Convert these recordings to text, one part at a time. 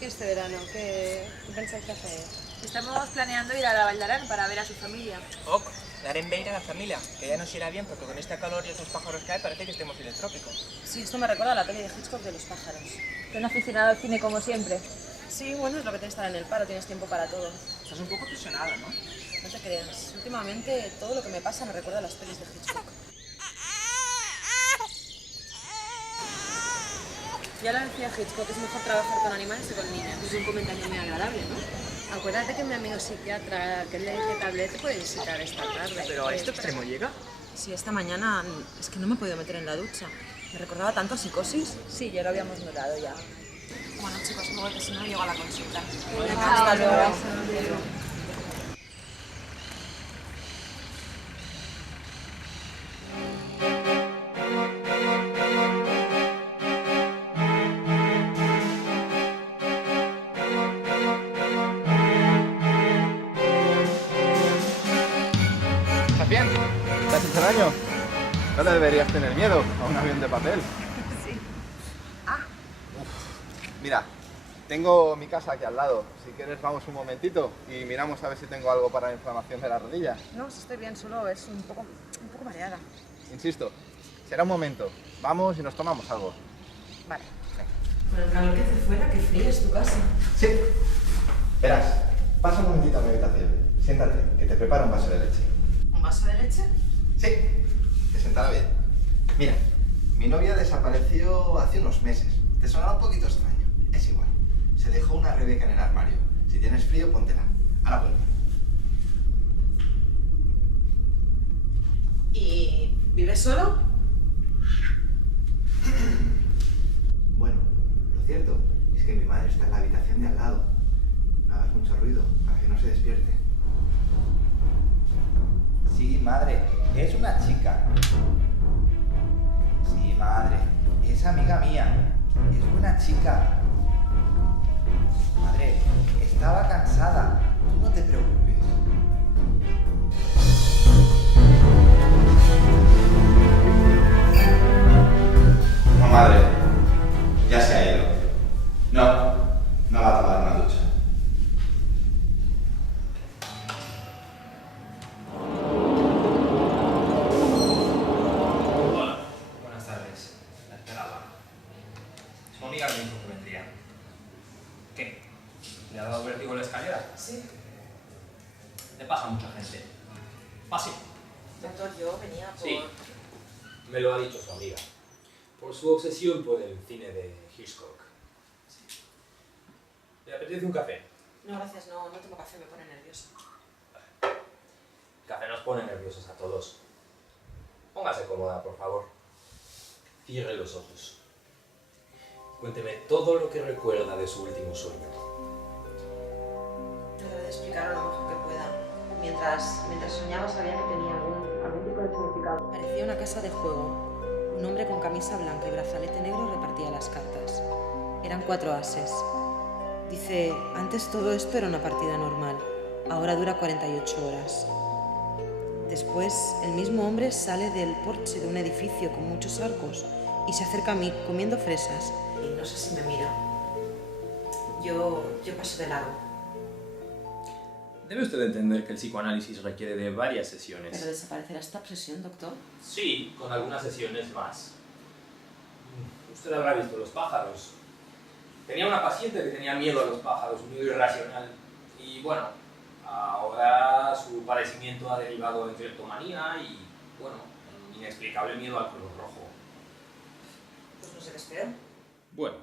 que este verano, ¿qué pensáis hacer? Estamos planeando ir a la Vall d'Aran para ver a su familia. Ok, darem ver a la familia, que ya nos irá bien porque con este calor y esos pájaros que hay parece que estemos en el trópico. Sí, esto me recuerda a la peli de Hitchcock de los pájaros. Un aficionado al cine como siempre. Sí, bueno, es lo que te estar en el paro, tienes tiempo para todo. Estás un poco presionada, ¿no? No te creas, últimamente todo lo que me pasa me recuerda a las pelis de Hitchcock. Ya lo decía Hitchcock, es mejor trabajar con animales que con niños. Es un comentario muy agradable, ¿no? Acuérdate que mi amigo psiquiatra, que le dije tablete, puede visitar esta tarde. Pero a este extremo llega. Sí, esta mañana es que no me he podido meter en la ducha. Me recordaba tanto a Psicosis. Sí, ya lo habíamos notado ya. Bueno, chicos, me voy que si no llego a la consulta. Hasta luego. ¿Estás bien? ¿Te has hecho daño? No le deberías tener miedo a un avión de papel. Sí. Mira, tengo mi casa aquí al lado. Si quieres vamos un momentito y miramos a ver si tengo algo para la inflamación de la rodilla. No, si estoy bien, solo es un poco mareada. Insisto, será un momento. Vamos y nos tomamos algo. Vale. Con el calor que hace fuera, qué fría es tu casa. Sí. Verás, pasa un momentito a mi habitación. Siéntate, que te preparo un vaso de leche. ¿Un vaso de leche? Sí, te sentará bien. Mira, mi novia desapareció hace unos meses. Te sonará un poquito extraño. Es igual. Se dejó una Rebeca en el armario. Si tienes frío, póntela. Ahora vuelvo. ¿Y vives solo? Bueno, lo cierto es que mi madre está en la habitación de al lado. No hagas mucho ruido para que no se despierte. Sí, madre, es una chica. Sí, madre, es amiga mía. Es buena chica. Madre, estaba cansada. Tú no te preocupes. No, madre, ya se ha ido. No, no va a tomar una ducha. Hola, buenas tardes. La esperaba. Su amiga me dijo que vendría. ¿Qué? ¿Le ha dado vértigo la escalera? Sí. Le pasa a mucha gente. Pase. Doctor, yo venía por... Sí, me lo ha dicho su amiga. Por su obsesión por el cine de Hitchcock. ¿Le apetece un café? No, gracias, no tomo café, me pone nerviosa. El café nos pone nerviosos a todos. Póngase cómoda, por favor. Cierre los ojos. Cuénteme todo lo que recuerda de su último sueño. Trataré de explicarlo lo mejor que pueda. Mientras soñaba sabía que tenía algún tipo de significado. Parecía una casa de juego. Un hombre con camisa blanca y brazalete negro repartía las cartas. Eran 4 ases. Dice, antes todo esto era una partida normal. Ahora dura 48 horas. Después, el mismo hombre sale del porche de un edificio con muchos arcos y se acerca a mí comiendo fresas. Y no sé si me mira. Yo paso de lado. Debe usted entender que el psicoanálisis requiere de varias sesiones. ¿Pero desaparecerá esta obsesión, doctor? Sí, con algunas sesiones más. Usted habrá visto los pájaros. Tenía una paciente que tenía miedo a los pájaros, un miedo irracional. Y bueno, ahora su padecimiento ha derivado en cleptomanía y, bueno, un inexplicable miedo al color rojo. Pues no sé qué es peor. Bueno,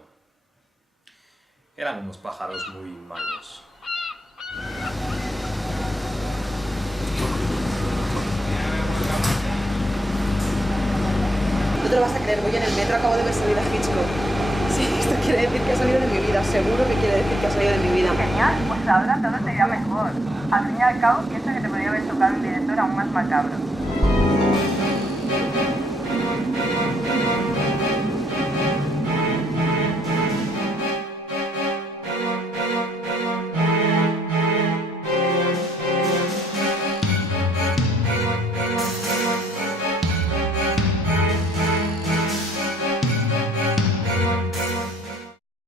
eran unos pájaros muy malos. No te lo vas a creer, voy en el metro, acabo de ver salir a Hitchcock. Sí, esto quiere decir que ha salido de mi vida, seguro que quiere decir que ha salido de mi vida. Genial, pues ahora todo te irá mejor. Al fin y al cabo, piensa que te podría haber tocado un director aún más macabro.